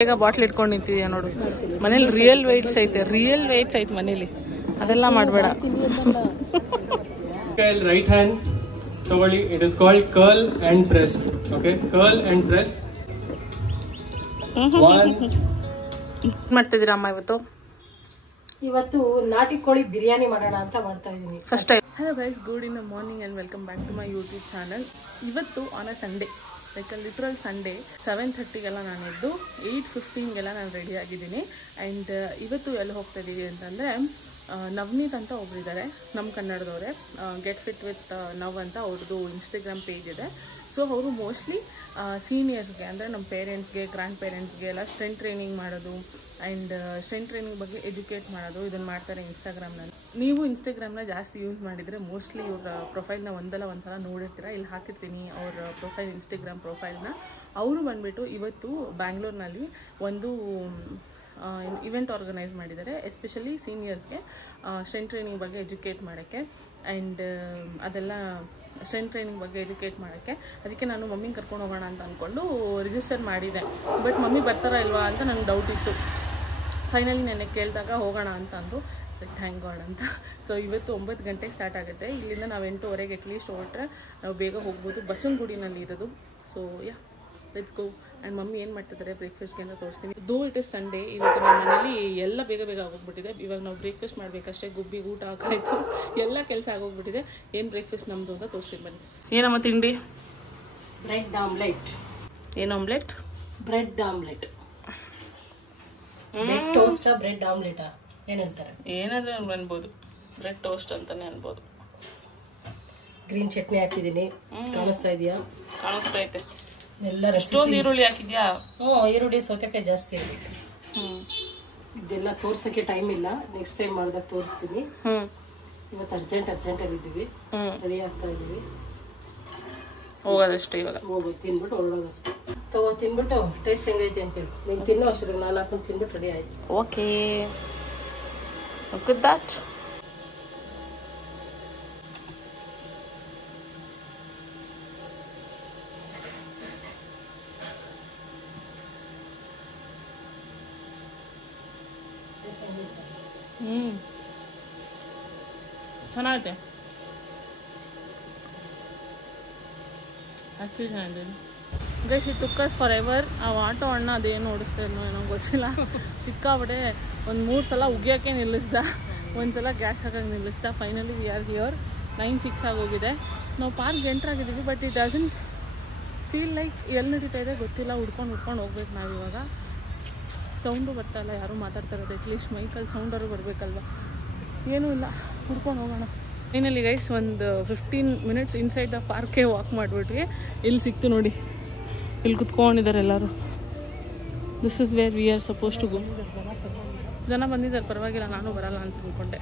ಬೇಗ ಬಾಟ್ಲ್ ಇಟ್ಕೊಂಡು ನಿಂತಿದ್ಯಾ ನೋಡು. ಮನೇಲಿ ರಿಯಲ್ ವೆಯ್ಟ್ಸ್ ಐತೆ ಮನೇಲಿ, ಅದೆಲ್ಲ ಮಾಡಬೇಡ. ರೈಟ್ ಹ್ಯಾಂಡ್ ತಗೊಳ್ಳಿ. It is called curl and press. Okay, curl and press. ಮಾಡ್ತಿದ್ದೀರಾ ಅಮ್ಮ ಇವತ್ತು ನಾಟಿ ಕೋಳಿ ಬಿರಿಯಾನಿ ಮಾಡೋಣ ಅಂತ ಮಾಡ್ತಾ ಇದ್ದೀನಿ first time. Hello guys, good in the morning and welcome back to my YouTube channel. ಇವತ್ತು on a Sunday, like literal Sunday, 7:30ಗೆಲ್ಲ ನಾನು ಎದ್ದು 8:15ಗೆಲ್ಲ ನಾನು ರೆಡಿ ಆಗಿದ್ದೀನಿ. ಆ್ಯಂಡ್ ಇವತ್ತು ಎಲ್ಲಿ ಹೋಗ್ತಾ ಇದ್ದೀವಿ ಅಂತಂದರೆ, ನವನೀತ್ ಅಂತ ಒಬ್ಬರಿದ್ದಾರೆ ನಮ್ಮ ಕನ್ನಡದವರೇ, ಗೆಟ್ ಫಿಟ್ ವಿತ್ ನವ್ ಅಂತ ಅವ್ರದ್ದು ಇನ್ಸ್ಟಾಗ್ರಾಮ್ ಪೇಜ್ ಇದೆ. ಸೊ ಅವರು ಮೋಸ್ಟ್ಲಿ ಸೀನಿಯರ್ಸ್ಗೆ, ಅಂದರೆ ನಮ್ಮ ಪೇರೆಂಟ್ಸ್ಗೆ, ಗ್ರ್ಯಾಂಡ್ ಪೇರೆಂಟ್ಸ್ಗೆ ಎಲ್ಲ ಸ್ಟ್ರೆಂತ್ ಟ್ರೈನಿಂಗ್ ಮಾಡೋದು ಆ್ಯಂಡ್ ಸ್ಟ್ರೆಂತ್ ಟ್ರೈನಿಂಗ್ ಬಗ್ಗೆ ಎಜುಕೇಟ್ ಮಾಡೋದು, ಇದನ್ನು ಮಾಡ್ತಾರೆ ಇನ್ಸ್ಟಾಗ್ರಾಮ್ನಲ್ಲಿ. ನೀವು ಇನ್ಸ್ಟಾಗ್ರಾಮ್ನ ಜಾಸ್ತಿ ಯೂಸ್ ಮಾಡಿದರೆ ಮೋಸ್ಟ್ಲಿ ಇವಾಗ ಪ್ರೊಫೈಲ್ನ ಒಂದು ಸಲ ನೋಡಿರ್ತೀರ. ಇಲ್ಲಿ ಹಾಕಿರ್ತೀನಿ ಅವ್ರ ಪ್ರೊಫೈಲ್, ಇನ್ಸ್ಟಾಗ್ರಾಮ್ ಪ್ರೊಫೈಲ್ನ. ಅವರು ಬಂದುಬಿಟ್ಟು ಇವತ್ತು ಬ್ಯಾಂಗ್ಳೂರ್ನಲ್ಲಿ ಒಂದು ಇವೆಂಟ್ ಆರ್ಗನೈಸ್ ಮಾಡಿದ್ದಾರೆ, ಎಸ್ಪೆಷಲಿ ಸೀನಿಯರ್ಸ್ಗೆ ಸ್ಟ್ರೆಂತ್ ಟ್ರೈನಿಂಗ್ ಬಗ್ಗೆ ಎಜುಕೇಟ್ ಮಾಡೋಕ್ಕೆ. ಆ್ಯಂಡ್ ಅದೆಲ್ಲ ಸ್ಟ್ರೆಂತ್ ಟ್ರೈನಿಂಗ್ ಬಗ್ಗೆ ಎಜುಕೇಟ್ ಮಾಡೋಕ್ಕೆ, ಅದಕ್ಕೆ ನಾನು ಮಮ್ಮಿಗೆ ಕರ್ಕೊಂಡು ಹೋಗೋಣ ಅಂತ ಅಂದ್ಕೊಂಡು ರಿಜಿಸ್ಟರ್ ಮಾಡಿದೆ. ಬಟ್ ಮಮ್ಮಿ ಬರ್ತಾರಾ ಇಲ್ವಾ ಅಂತ ನನಗೆ ಡೌಟ್ ಇತ್ತು. ಫೈನಲಿ ನೆನ್ನೆ ಕೇಳಿದಾಗ ಹೋಗೋಣ ಅಂತ ಅಂದು, ಥ್ಯಾಂಕ್ ಗಾಡ್ ಅಂತ. ಸೊ ಇವತ್ತು 9 ಗಂಟೆಗೆ ಸ್ಟಾರ್ಟ್ ಆಗುತ್ತೆ. ಇಲ್ಲಿಂದ ನಾವು 8:15 ಅಟ್ಲೀಸ್ಟ್ ಹೊರಟ್ರೆ ನಾವು ಬೇಗ ಹೋಗ್ಬೋದು. ಬಸವನಗುಡಿನಲ್ಲಿ ಇರೋದು. So let's go. And mummy ಏನು ಮಾಡ್ತಿದ್ದಾರೆ ಬ್ರೇಕ್ಫಾಸ್ಟ್ಗೆ ಅಂತ ತೋರಿಸ್ತೀನಿ. ದೋ ಇಟ್ ಇಸ್ ಸಂಡೇ, ಇವತ್ತು ನಮ್ಮ ಮನೇಲಿ ಎಲ್ಲ ಬೇಗ ಆಗೋಗ್ಬಿಟ್ಟಿದೆ. ಇವಾಗ ನಾವು ಬ್ರೇಕ್ಫಾಸ್ಟ್ ಮಾಡಬೇಕಷ್ಟೇ, ಗುಬ್ಬಿಗೆ ಊಟ ಹಾಕಾಯ್ತು, ಎಲ್ಲ ಕೆಲಸ ಆಗೋಗ್ಬಿಟ್ಟಿದೆ. ಏನು ಬ್ರೇಕ್ಫಾಸ್ಟ್ ನಮ್ಮದು ಅಂತ ತೋರಿಸ್ತೀನಿ ಬನ್ನಿ. ಏನಮ್ಮ ತಿಂಡಿ? Bread omelette. ಏನು ಆಮ್ಲೆಟ್? Bread omelette. ಬ್ರೆಡ್ ಟೋಸ್ಟಾ, ಬ್ರೆಡ್ ಆಮ್ಲೆಟಾ, ಏನಂತಾರೆ? ಏನಾದರೂ ಅನ್ಬೋದು, ಬ್ರೆಡ್ ಟೋಸ್ಟ್ ಅಂತಾನೆ ಅನ್ಬೋದು. ಗ್ರೀನ್ ಚಟ್ನಿ ಹಾಕಿದ್ದೀನಿ, ಕಾಣಿಸ್ತಾ ಇದೆಯಾ? ಕಾಣಿಸ್ತಾ ಐತೆ. ಎಲ್ಲ ಎಷ್ಟೊಂದು ಈರುಳ್ಳಿ ಹಾಕಿದ್ಯಾ? ಈರುಳ್ಳಿ, ಸೌತೆಕಾಯಿ ಜಾಸ್ತಿ ಇರಬೇಕು. ಇದೆಲ್ಲ ತೋರ್ಸಕ್ಕೆ ಟೈಮ್ ಇಲ್ಲ, ನೆಕ್ಸ್ಟ್ ಟೈಮ್ ಮಾಡಿದಾಗ ತೋರಿಸ್ತೀನಿ. ಇವತ್ತು ಅರ್ಜೆಂಟಲ್ಲಿ ಇದ್ದೀವಿ, ರೆಡಿ ಆಗ್ತಾ ಇದ್ದೀವಿ. ಹೋಗೋದಷ್ಟೇ ಇವಾಗ. ಹೋಗೋದು, ತಿನ್ಬಿಟ್ಟು ಹೊರಡೋದಷ್ಟೇ. ತಗೋ, ತಿನ್ಬಿಟ್ಟು ಟೇಸ್ಟ್ ಹೆಂಗೈತೆ ಅಂತೇಳಿ. ನೀನು ತಿನ್ನೋ ಅಷ್ಟೊತ್ತಿಗೆ ನಾನು ಹಾಕೊಂಡು ತಿನ್ಬಿಟ್ಟು ರೆಡಿ ಆಯ್ತು. Okay, look at that. ಚೆನ್ನಾಗೈತೆ. ಆ್ಯಕ್ಚುಲಿ ಚೆನ್ನಾಗಿದೆ. Guys, it took us for ever. ಆ ಆಟೋ ಅಣ್ಣ ಅದೇನು ಓಡಿಸ್ತಾ ಇದ್ನೋ ಏನೋ ಗೊತ್ತಿಲ್ಲ, ಸಿಕ್ಕಾಬಿಟ್ಟೆ ಒಂದು 3 ಸಲ ಉಗಿಯೋಕ್ಕೆ ನಿಲ್ಲಿಸ್ದ, ಒಂದು ಸಲ ಗ್ಯಾಸ್ ಹಾಕಕ್ಕೆ ನಿಲ್ಲಿಸ್ದ. Finally we are here. 9:06 ಆಗೋಗಿದೆ. ನಾವು ಪಾರ್ಕ್ ಎಂಟ್ರ್ ಆಗಿದ್ದೀವಿ, but it doesn't feel like ಎಲ್ಲಿ ನಡೀತಾ ಇದೆ ಗೊತ್ತಿಲ್ಲ. ಹುಡ್ಕೊಂಡು ಹೋಗ್ಬೇಕು ನಾವು ಇವಾಗ. ಸೌಂಡು ಬರ್ತಾಯಿಲ್ಲ, ಯಾರೂ ಮಾತಾಡ್ತಾ ಇರೋದು. ಅಟ್ಲೀಸ್ಟ್ ಮೈಕಲ್ಲಿ ಸೌಂಡರು ಬರಬೇಕಲ್ವ. ಏನೂ ಇಲ್ಲ, ಹುಡ್ಕೊಂಡು ಹೋಗೋಣ. ಫೈನಲಿ ಗೈಸ್, ಒಂದು 15 ಮಿನಿಟ್ಸ್ ಇನ್ಸೈಡ್ ದ ಪಾರ್ಕೆ ವಾಕ್ ಮಾಡಿಬಿಟ್ವಿ. ಇಲ್ಲಿ ಸಿಕ್ತು ನೋಡಿ, ಇಲ್ಲಿ ಕುತ್ಕೊಂಡಿದ್ದಾರೆ ಎಲ್ಲರೂ. This is where we are suppose to go. ಜನ ಬಂದಿದ್ದಾರೆ, ಪರವಾಗಿಲ್ಲ, ನಾನು ಬರಲ್ಲ ಅಂತ ಅಂದ್ಕೊಂಡೆ.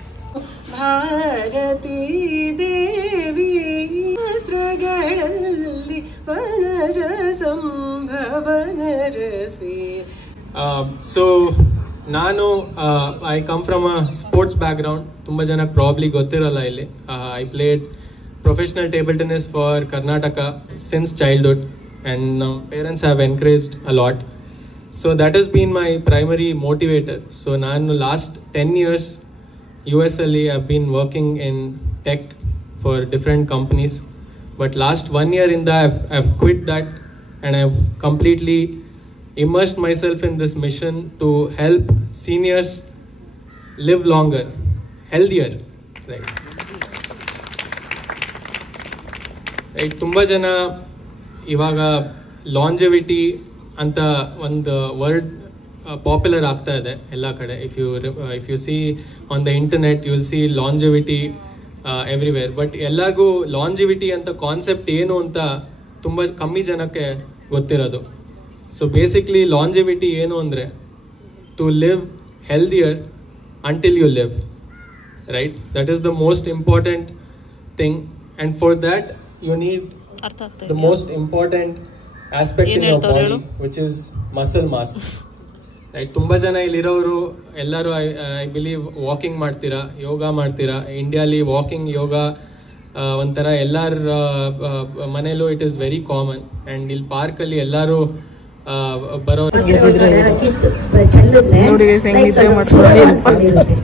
ಭಾರತೀ ದೇವಿ ಸ್ರಗಳಲ್ಲಿ ವನಜ ಸಂಭವನ ರಸಿ. ಸೊ ನಾನು I come from a sports background. ತುಂಬ ಜನಕ್ಕೆ ಪ್ರಾಬ್ಲಿ ಗೊತ್ತಿರಲ್ಲ ಇಲ್ಲಿ. I played professional table tennis for Karnataka since childhood, and ನಮ್ಮ parents have encouraged a lot. So that has been my primary motivator. So ನಾನು ಲಾಸ್ಟ್ 10 years US ಅಲ್ಲಿ I've been working in tech for different companies. But last 1 year ಇಂದ I've quit that and I've completely immersed myself in this mission to help seniors live longer, healthier, right? ತುಂಬ ಜನ ಇವಾಗ ಲಾಂಜೆವಿಟಿ ಅಂತ ಒಂದು word popular ಆಗ್ತಾ ಇದೆ ಎಲ್ಲ ಕಡೆ. If you see on the internet you will see longevity everywhere. But ಎಲ್ಲರಿಗೂ ಲಾಂಜೆವಿಟಿ ಅಂತ ಕಾನ್ಸೆಪ್ಟ್ ಏನು ಅಂತ ತುಂಬ ಕಮ್ಮಿ ಜನಕ್ಕೆ ಗೊತ್ತಿರೋದು. ಸೊ ಬೇಸಿಕ್ಲಿ ಲಾಂಜೆವಿಟಿ ಏನು ಅಂದರೆ to live healthier until you live, right? That is the most important thing. And for that you need the most important aspect in your body, which is muscle mass, right? ತುಂಬ ಜನ ಇಲ್ಲಿರೋರು ಎಲ್ಲರೂ I believe walking ಮಾಡ್ತೀರಾ, ಯೋಗ ಮಾಡ್ತೀರಾ. ಇಂಡಿಯಾಲಿ walking, ಯೋಗ ಒಂಥರ ಎಲ್ಲರ ಮನೇಲೂ it is very common. And ಇಲ್ಲಿ ಪಾರ್ಕಲ್ಲಿ ಎಲ್ಲರೂ ಬರೋ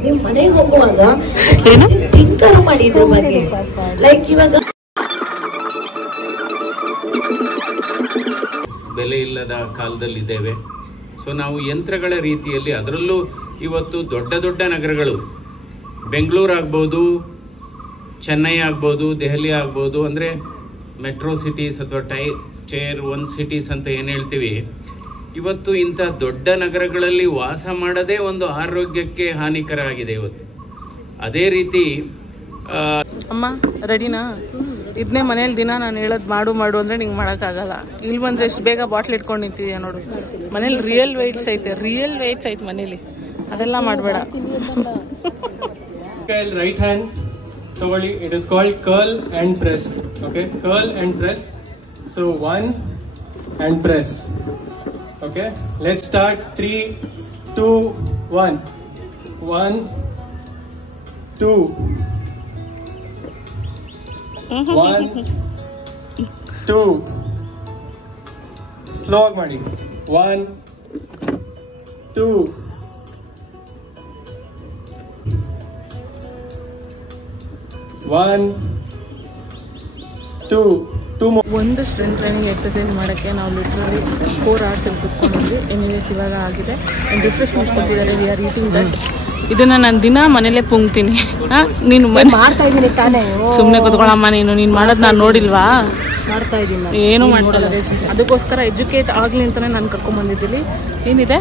ನಿಮ್ ಮನೆಗೆ ಹೋಗುವಾಗ ಚಿಂಕರು ಮಾಡಿದ್ರು ಬಗ್ಗೆ ಲೈಕ್ ಇವಾಗ ಬೆಲೆ ಇಲ್ಲದ ಕಾಲದಲ್ಲಿದ್ದೇವೆ. ಸೊ ನಾವು ಯಂತ್ರಗಳ ರೀತಿಯಲ್ಲಿ, ಅದರಲ್ಲೂ ಇವತ್ತು ದೊಡ್ಡ ದೊಡ್ಡ ನಗರಗಳು, ಬೆಂಗಳೂರು ಆಗ್ಬೋದು, ಚೆನ್ನೈ ಆಗ್ಬೋದು, ದೆಹಲಿ ಆಗ್ಬೋದು, ಅಂದರೆ ಮೆಟ್ರೋ ಸಿಟೀಸ್ ಅಥವಾ ಟೈರ್ 1 ಸಿಟೀಸ್ ಅಂತ ಏನು ಹೇಳ್ತೀವಿ, ಇವತ್ತು ಇಂಥ ದೊಡ್ಡ ನಗರಗಳಲ್ಲಿ ವಾಸ ಮಾಡೋದೇ ಒಂದು ಆರೋಗ್ಯಕ್ಕೆ ಹಾನಿಕರ ಆಗಿದೆ ಇವತ್ತು. ಅದೇ ರೀತಿ ಅಮ್ಮ ರೆಡಿನಾ? ಇದನ್ನೇ ಮನೇಲಿ ದಿನ ನಾನು ಹೇಳೋದು ಮಾಡು ಅಂದರೆ ನಿಂಗೆ ಮಾಡೋಕ್ಕಾಗಲ್ಲ. ಇಲ್ಲಿ ಬಂದರೆ ಎಷ್ಟು ಬೇಗ ಬಾಟ್ಲ್ ಇಟ್ಕೊಂಡು ನಿಂತಿದ್ಯಾ ನೋಡು. ಮನೇಲಿ ರಿಯಲ್ ವೆಯ್ಟ್ಸ್ ಐತೆ ಮನೇಲಿ, ಅದೆಲ್ಲ ಮಾಡಬೇಡ. ರೈಟ್ ಹ್ಯಾಂಡ್ ತಗೊಳ್ಳಿ. It is called curl and press. Okay, curl and press. So 1 and press. Okay, let's start. 3, 2, 1. 1, 2. 1, 2. Slow ಮಾಡಿ. 1, 2. 1, 2. ಒಂದು ಸ್ಟ್ರೆಂತ್ ಟ್ರೈನಿಂಗ್ ಎಕ್ಸಸೈಸ್ ಮಾಡೋಕ್ಕೆ ನಾವು ಲಿಟ್ರಲಿ 4 hours ಕುತ್ಕೊಂಡಿದ್ವಿ. ಎನಿವೇಸ್ ಇವಾಗ ಆಗಿದೆ. ಆ್ಯಂಡ್ ರಿಫ್ರೆಶ್ಮೆಂಟ್ ಕೊಟ್ಟಿದ್ದಾರೆ. We are eating that. ಇದನ್ನು ನಾನು ದಿನ ಮನೇಲೇ ಪುಂಗ್ತೀನಿ. ನೀನು ಮಾಡ್ತಾ ಇದ್ದೀನಿ ತಾನೇ. ಸುಮ್ಮನೆ ಕೂತ್ಕೊಳ್ಳಮ್ಮ. ನೀನು ಮಾಡೋದು ನಾನು ನೋಡಿಲ್ವಾ? ಮಾಡ್ತಾ ಇದ್ದೀನಿ. ಏನೂ ಮಾಡ್ಕೊಳ್ಳಲ್ಲ. ಅದಕ್ಕೋಸ್ಕರ ಎಜುಕೇಟ್ ಆಗಲಿ ಅಂತಲೇ ನಾನು ಕರ್ಕೊಂಡ್ಬಂದಿದ್ದೀನಿ. ಏನಿದೆ?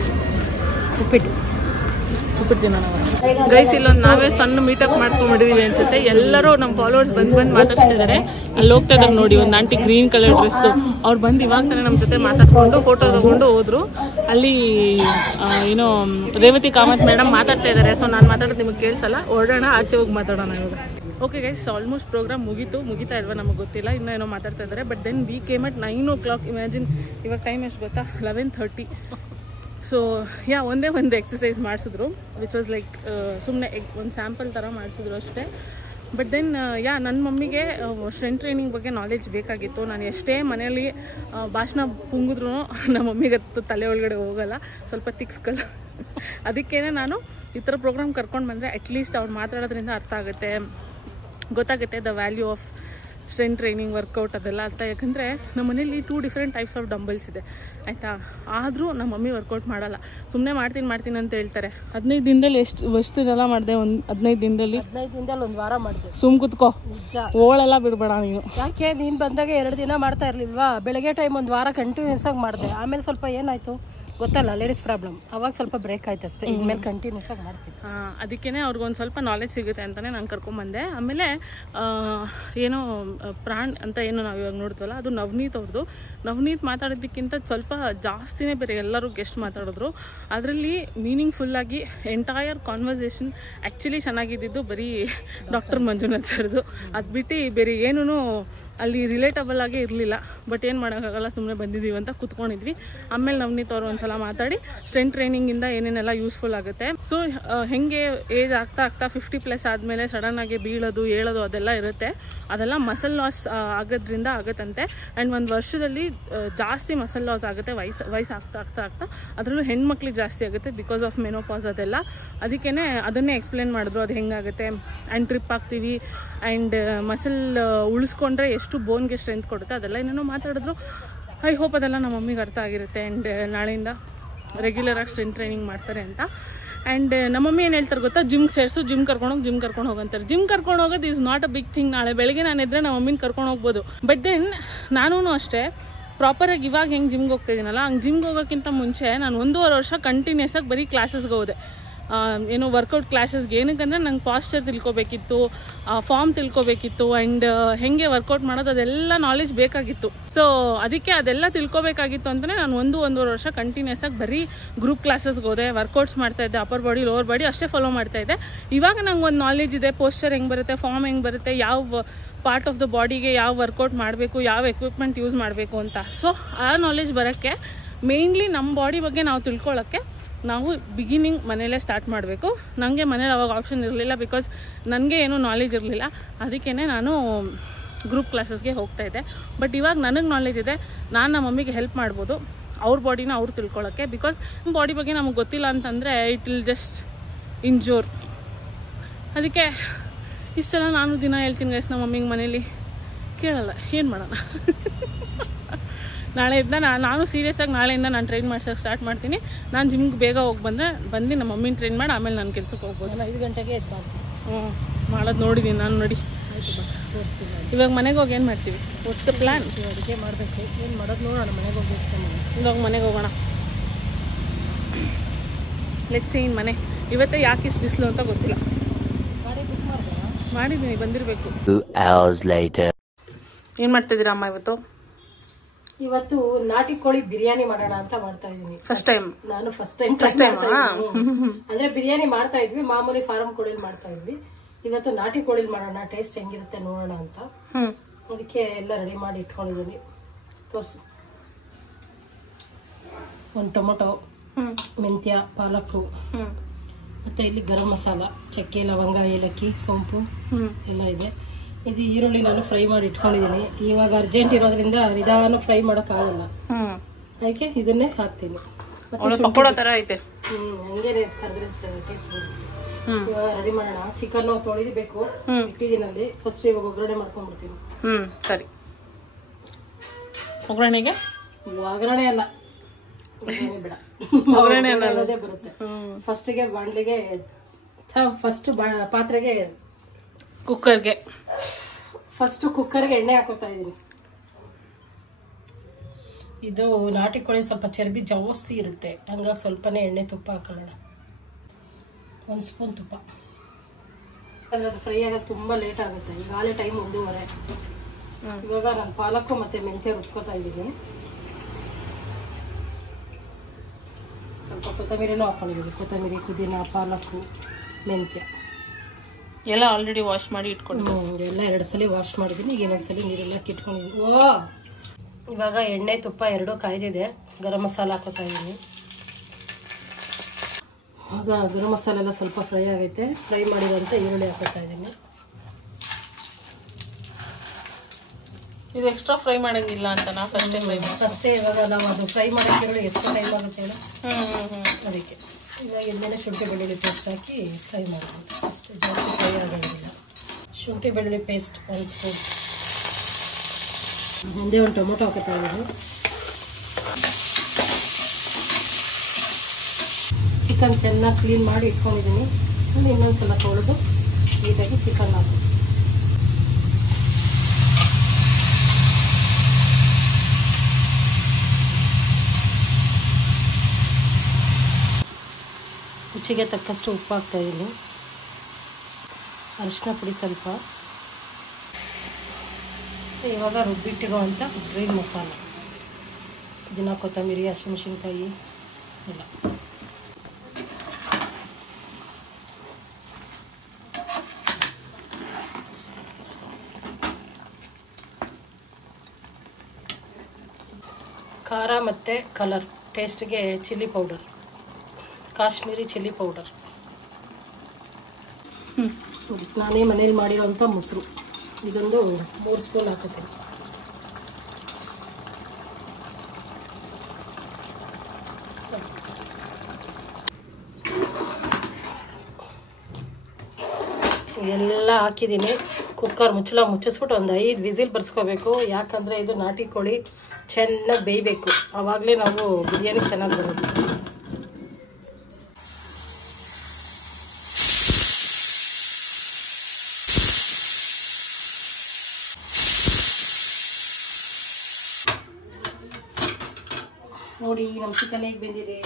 ಉಪ್ಪಿಟ್ಟು ದಿನ ನಾವು ಗೈಸ್ ಇಲ್ಲೊಂದು ನಾವೇ ಸಣ್ಣ ಮೀಟಪ್ ಮಾಡ್ಕೊಂಡ್ಬಿಟ್ಟಿದೀವಿ ಅನ್ಸುತ್ತೆ. ಎಲ್ಲರೂ ನಮ್ಮ ಫಾಲೋವರ್ಸ್ ಬಂದು ಮಾತಾಡ್ತಿದ್ದಾರೆ. ಅಲ್ಲಿ ಹೋಗ್ತಾ ಇದ್ದಾರೆ ನೋಡಿ, ಒಂದು ಆಂಟಿ ಗ್ರೀನ್ ಕಲರ್ ಡ್ರೆಸ್ಸು. ಅವ್ರು ಬಂದು ಇವಾಗ ತಾನೇ ನಮ್ಮ ಜೊತೆ ಮಾತಾಡ್ಕೊಂಡು ಫೋಟೋ ತಗೊಂಡು ಹೋದ್ರು. ಅಲ್ಲಿ ಏನೋ ರೇವತಿ ಕಾಮತ್ ಮೇಡಮ್ ಮಾತಾಡ್ತಾ ಇದ್ದಾರೆ. ಸೊ ನಾನು ಮಾತಾಡೋದು ನಿಮಗೆ ಕೇಳಿಸಲ್ಲ. ಹೊರಡೋಣ, ಆಚೆ ಹೋಗಿ ಮಾತಾಡೋಣ ಇವಾಗ. ಓಕೆ ಗೈಸ್, ಆಲ್ಮೋಸ್ಟ್ ಪ್ರೋಗ್ರಾಮ್ ಮುಗಿತಾ ಇಲ್ವಾ ನಮಗೆ ಗೊತ್ತಿಲ್ಲ. ಇನ್ನೂ ಏನೋ ಮಾತಾಡ್ತಾ ಇದ್ದಾರೆ. But then we came at 9 o'clock. Imagine ಇವಾಗ ಟೈಮ್ ಎಷ್ಟು ಗೊತ್ತಾ? 11:30. ಸೊ ಒಂದೇ ಒಂದು ಎಕ್ಸಸೈಸ್ ಮಾಡಿಸಿದ್ರು, ವಿಚ್ ವಾಸ್ ಲೈಕ್ ಸುಮ್ಮನೆ ಒಂದು ಸ್ಯಾಂಪಲ್ ಥರ ಮಾಡಿಸಿದ್ರು ಅಷ್ಟೇ. ಬಟ್ ದೆನ್ ನನ್ನ ಮಮ್ಮಿಗೆ ಸ್ಟ್ರೆಂತ್ ಟ್ರೈನಿಂಗ್ ಬಗ್ಗೆ ನಾಲೆಜ್ ಬೇಕಾಗಿತ್ತು. ನಾನು ಎಷ್ಟೇ ಮನೆಯಲ್ಲಿ ಭಾಷಣ ಪುಂಗಿದ್ರು ನಮ್ಮ ಮಮ್ಮಿಗೆ ತಲೆ ಒಳಗಡೆ ಹೋಗಲ್ಲ, ಸ್ವಲ್ಪ ತಿಕ್ಸ್ಕಲ್ಲ. ಅದಕ್ಕೇ ನಾನು ಈ ಥರ ಪ್ರೋಗ್ರಾಮ್ ಕರ್ಕೊಂಡು ಬಂದರೆ ಅಟ್ಲೀಸ್ಟ್ ಅವ್ರು ಮಾತಾಡೋದ್ರಿಂದ ಗೊತ್ತಾಗುತ್ತೆ the value of strength training, workout ಅದೆಲ್ಲ ಅಂತ. ಯಾಕಂದರೆ ನಮ್ಮ ಮನೇಲಿ 2 different types ಆಫ್ ಡಂಬಲ್ಸ್ ಇದೆ ಆಯಿತಾ. ಆದರೂ ನಮ್ಮ ಮಮ್ಮಿ ವರ್ಕೌಟ್ ಮಾಡಲ್ಲ. ಸುಮ್ಮನೆ ಮಾಡ್ತೀನಿ ಅಂತ ಹೇಳ್ತಾರೆ. 15 ದಿನದಲ್ಲಿ ಎಷ್ಟಿದೆಲ್ಲ ಮಾಡಿದೆ? ಒಂದು 15 ದಿನದಲ್ಲಿ 1 ವಾರ ಮಾಡಿದೆ. ಸುಮ್ ಕುತ್ಕೋ, ಓಳೆಲ್ಲ ಬಿಡಬೇಡ ನೀನು. ಯಾಕೆ ನೀನು ಬಂದಾಗ 2 ದಿನ ಮಾಡ್ತಾ ಇರಲಿಲ್ವಾ? ಬೆಳಗ್ಗೆ ಟೈಮ್ 1 ವಾರ ಕಂಟಿನ್ಯೂಸ್ ಆಗಿ ಮಾಡಿದೆ. ಆಮೇಲೆ ಸ್ವಲ್ಪ ಏನಾಯಿತು ಗೊತ್ತಲ್ಲ, ಲೇಡೀಸ್ ಪ್ರಾಬ್ಲಮ್. ಅವಾಗ ಸ್ವಲ್ಪ ಬ್ರೇಕ್ ಆಯ್ತು ಅಷ್ಟೇ. ಇನ್ಮೇಲೆ ಕಂಟಿನ್ಯೂಸ್ ಆಗಿ ಮಾಡ್ತೀನಿ. ಅದಕ್ಕೇ ಅವ್ರಿಗೊಂದು ಸ್ವಲ್ಪ ನಾಲೆಜ್ ಸಿಗುತ್ತೆ ಅಂತಲೇ ನಾನು ಕರ್ಕೊಂಬಂದೆ. ಆಮೇಲೆ ಏನೋ ಪ್ರಾಣ್ ಅಂತ ಏನು ನಾವು ಇವಾಗ ನೋಡ್ತೀವಲ್ಲ, ಅದು ನವನೀತ್ ಅವ್ರದ್ದು. ನವನೀತ್ ಮಾತಾಡೋದಕ್ಕಿಂತ ಸ್ವಲ್ಪ ಜಾಸ್ತಿನೇ ಬೇರೆ ಎಲ್ಲರೂ ಗೆಸ್ಟ್ ಮಾತಾಡಿದ್ರು. ಅದರಲ್ಲಿ ಮೀನಿಂಗ್ಫುಲ್ಲಾಗಿ ಎಂಟೈರ್ ಕಾನ್ವರ್ಸೇಷನ್ ಆ್ಯಕ್ಚುಲಿ ಚೆನ್ನಾಗಿದ್ದು ಬರೀ ಡಾಕ್ಟರ್ ಮಂಜುನಾಥ್ ಸರ್ದು. ಅದು ಬಿಟ್ಟು ಬೇರೆ ಏನೂ ಅಲ್ಲಿ ರಿಲೇಟಬಲ್ ಆಗೇ ಇರಲಿಲ್ಲ. ಬಟ್ ಏನು ಮಾಡೋಕ್ಕಾಗಲ್ಲ, ಸುಮ್ಮನೆ ಬಂದಿದ್ದೀವಿ ಅಂತ ಕೂತ್ಕೊಂಡಿದ್ವಿ. ಆಮೇಲೆ ನವನೀತ್ ಅವರು ಒಂದ್ಸಲ ಮಾತಾಡಿ ಸ್ಟ್ರೆಂತ್ ಟ್ರೈನಿಂಗಿಂದ ಏನೇನೆಲ್ಲ ಯೂಸ್ಫುಲ್ ಆಗುತ್ತೆ. ಸೊ ಹೆಂಗೆ ಏಜ್ ಆಗ್ತಾ 50+ ಆದಮೇಲೆ ಸಡನ್ನಾಗಿ ಬೀಳೋದು ಹೇಳೋದು ಅದೆಲ್ಲ ಇರುತ್ತೆ. ಅದೆಲ್ಲ ಮಸಲ್ ಲಾಸ್ ಆಗೋದ್ರಿಂದ ಆಗುತ್ತಂತೆ. ಆ್ಯಂಡ್ 1 ವರ್ಷದಲ್ಲಿ ಜಾಸ್ತಿ ಮಸಲ್ ಲಾಸ್ ಆಗುತ್ತೆ ವಯಸ್ಸು ಆಗ್ತಾ ಅದರಲ್ಲೂ ಹೆಣ್ಮಕ್ಳಿಗೆ ಜಾಸ್ತಿ ಆಗುತ್ತೆ ಬಿಕಾಸ್ ಆಫ್ ಮೆನೋಪಾಸ್ ಅದೆಲ್ಲ. ಅದಕ್ಕೇ ಅದನ್ನೇ ಎಕ್ಸ್ಪ್ಲೇನ್ ಮಾಡಿದ್ರು, ಅದು ಹೆಂಗಾಗುತ್ತೆ. ಆ್ಯಂಡ್ ಟ್ರಿಪ್ ಆಗ್ತೀವಿ ಆ್ಯಂಡ್ ಮಸಲ್ ಉಳಿಸ್ಕೊಂಡ್ರೆ ಎಷ್ಟು ಬೋನ್ಗೆ ಸ್ಟ್ರೆಂತ್ ಕೊಡುತ್ತೆ, ಅದೆಲ್ಲ ಏನೇನೋ ಮಾತಾಡಿದ್ರು. ಐ ಹೋಪ್ ಅದೆಲ್ಲ ನಮ್ಮ ಮಮ್ಮಿಗೆ ಅರ್ಥ ಆಗಿರುತ್ತೆ. ಆ್ಯಂಡ್ ನಾಳೆಯಿಂದ ರೆಗ್ಯುಲರಾಗಿ ಸ್ಟ್ರೆಂತ್ ಟ್ರೈನಿಂಗ್ ಮಾಡ್ತಾರೆ ಅಂತ. ಆ್ಯಂಡ್ ನಮ್ಮ ಮಮ್ಮಿ ಏನು ಹೇಳ್ತಾರೆ ಗೊತ್ತಾ? ಜಿಮ್ ಜಿಮ್ ಕರ್ಕೊಂಡು ಹೋಗಂತಾರೆ. ಜಿಮ್ ಕರ್ಕೊಂಡು ಹೋಗೋದು is not a big thing. ನಾಳೆ ಬೆಳಗ್ಗೆ ನಾನು ಇದ್ದರೆ ನಮ್ಮ ಮಮ್ಮಿನ ಕರ್ಕೊಂಡು ಹೋಗ್ಬೋದು. ಬಟ್ ದೆನ್ ನಾನೂ ಅಷ್ಟೇ ಪ್ರಾಪರಾಗಿ ಇವಾಗ ಹೆಂಗೆ ಜಿಮ್ಗೆ ಹೋಗ್ತಾ ಇದ್ದೀನಲ್ಲ, ಹಂಗೆ ಜಿಮ್ಗೆ ಹೋಗೋಕ್ಕಿಂತ ಮುಂಚೆ ನಾನು 1.5 ವರ್ಷ ಕಂಟಿನ್ಯೂಸ್ ಆಗಿ ಬರೀ ಕ್ಲಾಸಸ್ಗೆ ಹೋದೆ. ಏನು ವರ್ಕೌಟ್ ಕ್ಲಾಸಸ್ಗೆ. ಏನಕ್ಕಂದರೆ ನಂಗೆ ಪಾಸ್ಚರ್ ತಿಳ್ಕೊಬೇಕಿತ್ತು, ಫಾರ್ಮ್ ತಿಳ್ಕೊಬೇಕಿತ್ತು, ಆ್ಯಂಡ್ ಹೇಗೆ ವರ್ಕೌಟ್ ಮಾಡೋದು ಅದೆಲ್ಲ ನಾಲೆಜ್ ಬೇಕಾಗಿತ್ತು. ಸೊ ಅದಕ್ಕೆ ಅದೆಲ್ಲ ತಿಳ್ಕೊಬೇಕಾಗಿತ್ತು ಅಂತಲೇ ನಾನು 1.5 ವರ್ಷ ಕಂಟಿನ್ಯೂಸ್ ಆಗಿ ಬರೀ ಗ್ರೂಪ್ ಕ್ಲಾಸಸ್ಗೆ ಹೋದೆ. ವರ್ಕೌಟ್ಸ್ ಮಾಡ್ತಾಯಿದ್ದೆ, ಅಪ್ಪರ್ ಬಾಡಿ ಲೋವರ್ ಬಾಡಿ ಅಷ್ಟೇ ಫಾಲೋ ಮಾಡ್ತಾಯಿದ್ದೆ. ಇವಾಗ ನಂಗೆ ಒಂದು ನಾಲೆಜ್ ಇದೆ, ಪೋಸ್ಚರ್ ಹೆಂಗೆ ಬರುತ್ತೆ, ಫಾರ್ಮ್ ಹೆಂಗೆ ಬರುತ್ತೆ, ಯಾವ ಪಾರ್ಟ್ ಆಫ್ ದ ಬಾಡಿಗೆ ಯಾವ ವರ್ಕೌಟ್ ಮಾಡಬೇಕು, ಯಾವ ಎಕ್ವಿಪ್ಮೆಂಟ್ ಯೂಸ್ ಮಾಡಬೇಕು ಅಂತ. ಸೊ ಆ ನಾಲೆಜ್ ಬರೋಕ್ಕೆ ಮೇಯ್ನ್ಲಿ ನಮ್ಮ ಬಾಡಿ ಬಗ್ಗೆ ನಾವು ತಿಳ್ಕೊಳ್ಳೋಕ್ಕೆ ನಾವು ಬಿಗಿನಿಂಗ್ ಮನೇಲೇ ಸ್ಟಾರ್ಟ್ ಮಾಡಬೇಕು. ನನಗೆ ಮನೇಲಿ ಅವಾಗ ಆಪ್ಷನ್ ಇರಲಿಲ್ಲ, ಬಿಕಾಸ್ ನನಗೆ ಏನೂ ನಾಲೆಜ್ ಇರಲಿಲ್ಲ. ಅದಕ್ಕೇ ನಾನು ಗ್ರೂಪ್ ಕ್ಲಾಸಸ್ಗೆ ಹೋಗ್ತಾಯಿದ್ದೆ. ಬಟ್ ಇವಾಗ ನನಗೆ ನಾಲೆಜ್ ಇದೆ, ನಾನು ನಮ್ಮ ಮಮ್ಮಿಗೆ ಹೆಲ್ಪ್ ಮಾಡ್ಬೋದು. ಅವ್ರ ಬಾಡಿನ ಅವ್ರು ತಿಳ್ಕೊಳ್ಳೋಕ್ಕೆ. ಬಿಕಾಸ್ ಬಾಡಿ ಬಗ್ಗೆ ನಮಗೆ ಗೊತ್ತಿಲ್ಲ ಅಂತಂದರೆ ಇಟ್ ವಿಲ್ ಜಸ್ಟ್ ಇಂಜೋರ್. ಅದಕ್ಕೆ ಇಷ್ಟೆಲ್ಲ ನಾನು ದಿನ ಹೇಳ್ತೀನಿ ಗೈಸ್ ನಮ್ಮ ಮಮ್ಮಿಗೆ ಮನೇಲಿ, ಕೇಳಲ್ಲ. ಏನು ಮಾಡೋಣ. ನಾಳೆಯಿಂದ ನಾನು ಸೀರಿಯಸ್ಸಾಗಿ ನಾಳೆಯಿಂದ ನಾನು ಟ್ರೈನ್ ಮಾಡ್ಸೋಕ್ಕೆ ಸ್ಟಾರ್ಟ್ ಮಾಡ್ತೀನಿ. ನಾನು ಜಿಮ್ಗೆ ಬೇಗ ಹೋಗಿ ಬಂದು ನಮ್ಮ ಮಮ್ಮಿನ ಟ್ರೈನ್ ಮಾಡಿ ಆಮೇಲೆ ನಾನು ಕೆಲ್ಸಕ್ಕೆ ಹೋಗ್ಬೋದು. 5 ಗಂಟೆಗೆ ಎದ್ದು ಮಾಡ್ತೀನಿ. ಮಾಡೋದು ನೋಡಿದ್ದೀನಿ ನಾನು. ನೋಡಿ ತೋರಿಸ್ತೀನಿ. ಇವಾಗ ಮನೆಗೆ ಹೋಗಿ ಏನು ಮಾಡ್ತೀವಿ? What's the plan? ಅಡುಗೆ ಮಾಡಬೇಕು. ಏನು ಮಾಡೋದು ನೋಡೋಣ. ಮನೆಗೆ ಹೋಗಿ ಯೋಚನೆ ಇವಾಗ ಮನೆಗೆ ಹೋಗೋಣ. ಲೆಟ್ಸ್ ಸೀ ಇನ್ ಮನೆ. ಇವತ್ತೇ ಯಾಕೆ ಇಷ್ಟು ಬಿಸಿಲು ಅಂತ ಗೊತ್ತಿಲ್ಲ. ಗಾಡಿ ಬುಕ್ ಮಾಡ್ಬೋದಾ? ಮಾಡಿದ್ದೀನಿ, ಬಂದಿರಬೇಕು. 2 hours later. ಏನು ಮಾಡ್ತಿದ್ದೀರಾ ಅಮ್ಮ ಇವತ್ತು? ಇವತ್ತು ನಾಟಿ ಕೋಳಿ ಬಿರಿಯಾನಿ ಮಾಡೋಣ ಅಂತ ಮಾಡ್ತಾ ಇದ್ದೀನಿ. First time? ನಾನು ಫಸ್ಟ್ ಟೈಮ್ ಅಂದ್ರೆ ಬಿರಿಯಾನಿ ಮಾಡ್ತಾ ಇದ್ವಿ, ಮಾಮೂಲಿ ಫಾರಂ ಕೋಳಿಲ್ ಮಾಡ್ತಾ ಇದ್ವಿ. ಇವತ್ತು ನಾಟಿ ಕೋಳಿಲ್ ಮಾಡೋಣ, ಟೇಸ್ಟ್ ಹೆಂಗಿರುತ್ತೆ ನೋಡೋಣ ಅಂತ. ಅದಕ್ಕೆ ಎಲ್ಲ ರೆಡಿ ಮಾಡಿ ಇಟ್ಕೊಂಡಿದ್ದೀನಿ. ತೋರಿಸು. ಒಂದು ಟೊಮೊಟೊ, ಮೆಂತ್ಯ, ಪಾಲಕ್ಕು, ಮತ್ತೆ ಇಲ್ಲಿ ಗರಂ ಮಸಾಲ, ಚಕ್ಕೆ, ಲವಂಗ, ಏಲಕ್ಕಿ, ಸೋಂಪು ಎಲ್ಲ ಇದೆ. ಇದು ಈರುಳ್ಳಿ ನಾನು ಫ್ರೈ ಮಾಡಿ ಇಟ್ಕೊಂಡಿದ್ದೀನಿ. ಇವಾಗ ಅರ್ಜೆಂಟ್ ಇರೋದ್ರಿಂದ ನಿಧಾನ ಫ್ರೈ ಮಾಡೋಕ್ಕಾಗಲ್ಲ, ಅದಕ್ಕೆ ಇದನ್ನೇ ಹಾಕ್ತೀನಿ. ಪಕೋಡ ಥರ ಐತೆ. ಹಂಗೇನೆ ಕರೆದ್ರೆ ಟೇಸ್ಟ್. ಇವಾಗ ರೆಡಿ ಮಾಡೋಣ. ಚಿಕನ್ ತೊಳೆದಿಬೇಕು, ಇಟ್ಟಿದ್ದೀನಲ್ಲಿ. ಫಸ್ಟ್ ಇವಾಗ ಒಗ್ಗರಣೆ ಮಾಡ್ಕೊಂಡ್ಬಿಡ್ತೀನಿ. ಸರಿ. ಒಗ್ಗರಣೆಗೆ? ಒಗ್ಗರಣೆ ಅಲ್ಲ, ಬೇಡ, ಒಗ್ಗರಣೆ ಅನ್ನೋದೇ ಬರುತ್ತೆ. ಫಸ್ಟಿಗೆ ಬಾಣಲಿಗೆ, ಫಸ್ಟ್ ಪಾತ್ರೆಗೆ, ಕುಕ್ಕರ್ಗೆ, ಫಸ್ಟ್ ಕುಕ್ಕರ್ಗೆ ಎಣ್ಣೆ ಹಾಕೋತಾ ಇದ್ದೀನಿ. ಇದು ನಾಟಿ ಕೋಳಿ ಸ್ವಲ್ಪ ಚರ್ಬಿ ಜಾಸ್ತಿ ಇರುತ್ತೆ, ಹಂಗಾಗಿ ಸ್ವಲ್ಪನೇ ಎಣ್ಣೆ, ತುಪ್ಪ ಹಾಕೊಳ್ಳೋಣ. 1 ಸ್ಪೂನ್ ತುಪ್ಪ. ಅದು ಫ್ರೈ ಆಗೋದು ತುಂಬ ಲೇಟ್ ಆಗುತ್ತೆ. ಈಗಾಗಲೇ ಟೈಮ್ 1:30. ಇವಾಗ ನಾನು ಪಾಲಕ್ಕು ಮತ್ತು ಮೆಂತ್ಯ ರುಬ್ಕೋತಾ ಇದ್ದೀನಿ. ಸ್ವಲ್ಪ ಕೊತ್ತಂಬರಿನೂ ಹಾಕೊಂಡಿದ್ದೀನಿ. ಕೊತ್ತಂಬರಿ, ಪುದೀನ, ಪಾಲಕ್ಕು, ಮೆಂತ್ಯ ಎಲ್ಲ ಆಲ್ರೆಡಿ ವಾಶ್ ಮಾಡಿ ಇಟ್ಕೊಂಡು ಎಲ್ಲ 2 ಸಲ ವಾಶ್ ಮಾಡಿದ್ದೀನಿ. ಈಗ ಇನ್ನೊಂದ್ಸಲಿ ನೀರೆಲ್ಲ ಕಿಟ್ಕೊಂಡಿದ್ದೀನಿ. ಇವಾಗ ಎಣ್ಣೆ ತುಪ್ಪ 2 ಕಾಯ್ದಿದೆ. ಗರಂ ಮಸಾಲ ಹಾಕೋತಾ ಇದ್ದೀನಿ. ಆಗ ಗರಂ ಮಸಾಲೆ ಎಲ್ಲ ಸ್ವಲ್ಪ ಫ್ರೈ ಆಗೈತೆ. ಫ್ರೈ ಮಾಡಿದಂತೆ ಈರುಳ್ಳಿ ಹಾಕೋತಾ ಇದ್ದೀನಿ. ಇದು ಎಕ್ಸ್ಟ್ರಾ ಫ್ರೈ ಮಾಡಂಗಿಲ್ಲ ಅಂತ ನಾ ಫಸ್ಟ್ ಟೈಮ್ ಫ್ರೈ ಮಾಡಿ. ಫಸ್ಟೇ ಇವಾಗ ನಾವು ಅದು ಫ್ರೈ ಮಾಡೋಕ್ಕೆ ಈರುಳ್ಳಿ ಎಷ್ಟು ಟೈಮ್ ಆಗುತ್ತೆ ಹೇಳಿ. ಅದಕ್ಕೆ ಇವಾಗ ಎಣ್ಣೆನೆ ಶುಂಠಿ ಬೆಳ್ಳುಳ್ಳಿ ಪೇಸ್ಟ್ ಹಾಕಿ ಫ್ರೈ ಮಾಡ್ಬೋದು. ಅಷ್ಟೇ, ಜಾಸ್ತಿ ಫ್ರೈ ಆಗೋಂಗಿಲ್ಲ. ಶುಂಠಿ ಬೆಳ್ಳುಳ್ಳಿ ಪೇಸ್ಟ್ 1 ಸ್ಪೂನ್. ಮುಂದೆ ಒಂದು ಟೊಮೊಟೊ ಹಾಕೋತಾ ಇದ್ದೀನಿ. ಚಿಕನ್ ಚೆನ್ನಾಗಿ ಕ್ಲೀನ್ ಮಾಡಿ ಇಟ್ಕೊಂಡಿದ್ದೀನಿ. ಇನ್ನೊಂದ್ಸಲ ತೊಳೆದು ನೀಟಾಗಿ ಚಿಕನ್ ಹಾಕಿ ರುಚಿಗೆ ತಕ್ಕಷ್ಟು ಉಪ್ಪು ಹಾಕ್ತಾ ಇದ್ದೀನಿ. ಅರಿಶಿನ ಪುಡಿ ಸ್ವಲ್ಪ. ಇವಾಗ ರುಬ್ಬಿಟ್ಟಿರುವಂಥ ಗ್ರೀನ್ ಮಸಾಲ, ಪುದೀನ, ಕೊತ್ತಂಬರಿ, ಹಸಿಮೆಣಸಿನ್ಕಾಯಿ ಎಲ್ಲ. ಖಾರ ಮತ್ತು ಕಲರ್ ಟೇಸ್ಟ್ಗೆ chilli powder, Kashmiri chilli powder. ನಾನೇ ಮನೇಲಿ ಮಾಡಿರೋಂಥ ಮೊಸರು, ಇದೊಂದು 3 ಸ್ಪೂನ್ ಹಾಕುತ್ತೀನಿ. ಎಲ್ಲ ಹಾಕಿದ್ದೀನಿ. ಕುಕ್ಕರ್ ಮುಚ್ಚಿಸ್ಬಿಟ್ಟು ಒಂದು 5 ವಿಸಿಲ್ ಬರ್ಸ್ಕೋಬೇಕು. ಯಾಕಂದರೆ ಇದು ನಾಟಿ ಕೋಳಿ ಚೆನ್ನಾಗಿ ಬೇಯಬೇಕು, ಆವಾಗಲೇ ನಾವು ಬಿರಿಯಾನಿ ಚೆನ್ನಾಗಿ ಬರೋದು. ನೋಡಿ ನಮ್ಮ ಚಿಕನ್ ಹೇಗೆ ಬೆಂದಿದೆ.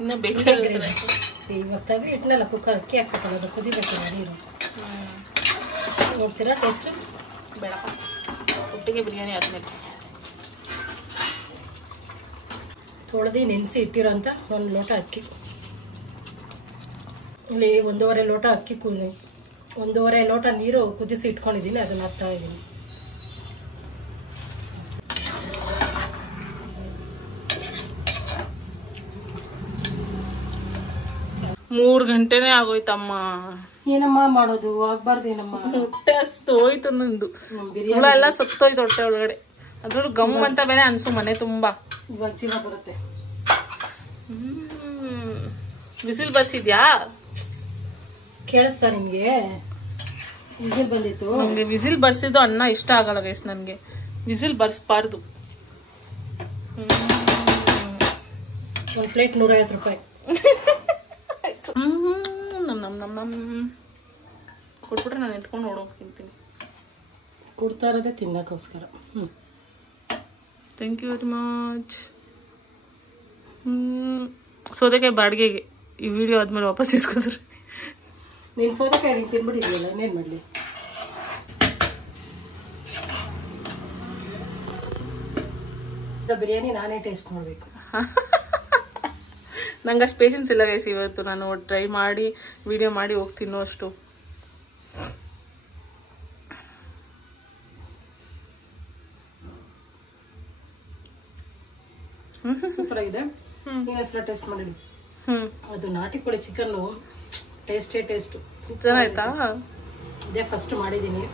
ಇನ್ನೂ ಬೇಕಾಗುತ್ತೆ. ಇವಾಗ ತೆಗೆದು ಇಟ್ಟನಲ್ಲ ಕುಕ್ಕರ್, ಅಕ್ಕಿ ಹಾಕ್ಬೇಕಲ್ಲ, ಅದು ಕುದಿಬೇಕು ನೀರು. ನೋಡ್ತೀರಾ ಟೇಸ್ಟ್? ಬೇಡ, ಒಟ್ಟಿಗೆ ಬಿರಿಯಾನಿ ಆದ್ಮೇಲೆ. ತೊಳೆದು ನೆನೆಸಿ ಇಟ್ಟಿರೋಂಥ 1 ಲೋಟ ಅಕ್ಕಿ. ಇಲ್ಲಿ 1.5 ಲೋಟ ಅಕ್ಕಿ 1.5 ಲೋಟ ನೀರು ಕುದಿಸಿ ಇಟ್ಕೊಂಡಿದ್ದೀನಿ, ಅದನ್ನು ಹಾಕ್ತಾ ಇದ್ದೀನಿ. ಮೂರು ಗಂಟೆನೇ ಆಗೋಯ್ತಮ್ಮ. ಏನಮ್ಮ ಮಾಡೋದು, ಆಗ್ಬಾರ್ದೇನಮ್ಮ. ಹೊಟ್ಟೆ ಅಷ್ಟು ಹೋಯ್ತು ನಂದು. ಹುಳ ಎಲ್ಲ ಸತ್ತೋಯ್ತು ಹೊಟ್ಟೆ ಒಳಗಡೆ. ಅದ್ರಲ್ಲೂ ಗಮ್ ಅಂತ ಬೇರೆ ಅನ್ಸು ಮನೆ ತುಂಬಾ. ಇವಾಗ ಜೀವ ಬರುತ್ತೆ. ವಿಸಿಲ್ ಬರ್ಸಿದ್ಯಾ? ಕೇಳಿಸ್ತಾ ನಿಮ್ಗೆ? ವಿಸಿಲ್ ಬಂದಿತ್ತು. ನಂಗೆ ವಿಸಿಲ್ ಬರ್ಸಿದ್ದು ಅನ್ನ ಇಷ್ಟ ಆಗಲ್ಲ ಗೈಸ್, ನನ್ಗೆ ವಿಸಿಲ್ ಬರ್ಸ್ಬಾರ್ದು. ಒಂದ್ ಪ್ಲೇಟ್ 150 ರೂಪಾಯಿ. ನಮ್ ಕೊಟ್ಬಿಟ್ರೆ ನಾನು ಎತ್ಕೊಂಡು ನೋಡೋಕೆ ತಿಂತೀನಿ. ಕೊಡ್ತಾ ಇರೋದೇ ತಿನ್ನಕ್ಕೋಸ್ಕರ. Thank you very much. ಸೌದೆಕಾಯಿ ಬಾಡಿಗೆಗೆ ಈ ವಿಡಿಯೋ ಆದ್ಮೇಲೆ ವಾಪಸ್ ಇಸ್ಕೋದ್ರಿ. ನೀನು ಸೌದೆಕಾಯಿ ತಿನ್ಬಿಟ್ಟಿದ್ಯಲ್ಲ, ಇನ್ನೇನು ಮಾಡಲಿ? ಬಿರಿಯಾನಿ ನಾನೇ ಟೇಸ್ಟ್ ಮಾಡಬೇಕು. ನಂಗೆ ಅಷ್ಟು ಪೇಷನ್ಸ್ ಇಲ್ಲ ಗೈಸ್. ಇವತ್ತು ನಾನು ಟ್ರೈ ಮಾಡಿ ವಿಡಿಯೋ ಮಾಡಿ ಹೋಗ್ತೀನೋ ಅಷ್ಟು. ಸೂಪರ್ ಆಗಿದೆ. ಇನ್ನೊಂದ್ಸಲ ಟೇಸ್ಟ್ ಮಾಡಿದ್ವಿ. ಅದು ನಾಟಿ ಕೋಳಿ ಚಿಕನ್ ಟೇಸ್ಟ್ ಸೂಪರ್ ಆಯ್ತಾ? ಇದೇ ಫಸ್ಟ್ ಮಾಡಿದೀನಿ.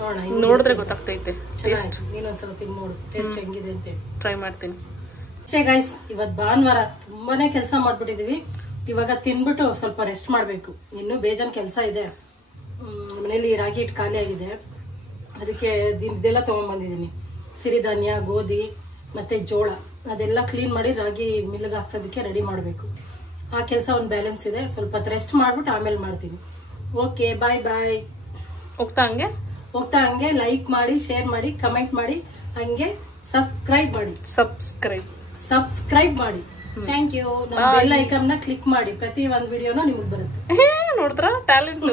ನೋಡೋಣ, ನೋಡಿದ್ರೆ ಗೊತ್ತಾಗ್ತೈತೆ ಟೇಸ್ಟ್. ಇನ್ನೊಂದ್ಸಲ ತಿಂದು ನೋಡು ಟೇಸ್ಟ್ ಹೆಂಗಿದೆ ಅಂತ ಟ್ರೈ ಮಾಡ್ತೀನಿ. ಗೈಸ್, ಇವತ್ತು ಭಾನುವಾರ ತುಂಬಾನೇ ಕೆಲಸ ಮಾಡ್ಬಿಟ್ಟಿದೀವಿ. ಇವಾಗ ತಿನ್ಬಿಟ್ಟು ಸ್ವಲ್ಪ ರೆಸ್ಟ್ ಮಾಡ್ಬೇಕು. ಇನ್ನೂ ಬೇಜಾನ್ ಕೆಲಸ ಇದೆ. ಮನೇಲಿ ರಾಗಿ ಹಿಟ್ಟು ಖಾಲಿ ಆಗಿದೆ, ಅದಕ್ಕೆ ಇದೆಲ್ಲ ತಗೊಂಡ್ಬಂದಿದ್ದೀನಿ. ಸಿರಿಧಾನ್ಯ, ಗೋಧಿ ಮತ್ತೆ ಜೋಳ ಅದೆಲ್ಲ ಕ್ಲೀನ್ ಮಾಡಿ ರಾಗಿ ಮಿಲ್ಗೆ ಹಾಕ್ಸೋದಕ್ಕೆ ರೆಡಿ ಮಾಡಬೇಕು. ಆ ಕೆಲಸ ಒಂದು ಬ್ಯಾಲೆನ್ಸ್ ಇದೆ. ಸ್ವಲ್ಪ ರೆಸ್ಟ್ ಮಾಡ್ಬಿಟ್ಟು ಆಮೇಲೆ ಮಾಡ್ತೀನಿ. ಓಕೆ, ಬಾಯ್ ಬಾಯ್. ಹೋಗ್ತಾ ಹಂಗೆ ಲೈಕ್ ಮಾಡಿ, ಶೇರ್ ಮಾಡಿ, ಕಮೆಂಟ್ ಮಾಡಿ, ಹಂಗೆ ಸಬ್ಸ್ಕ್ರೈಬ್ ಮಾಡಿ. Thank you. ನಮ್ಮ ಬೆಲ್ ಐಕಾನ್ ನ ಕ್ಲಿಕ್ ಮಾಡಿ, ಪ್ರತಿ ಒಂದು ವಿಡಿಯೋನ ನಿಮಗೆ ಬರುತ್ತೆ. ನೋಡಿದ್ರ ಟ್ಯಾಲೆಂಟ್.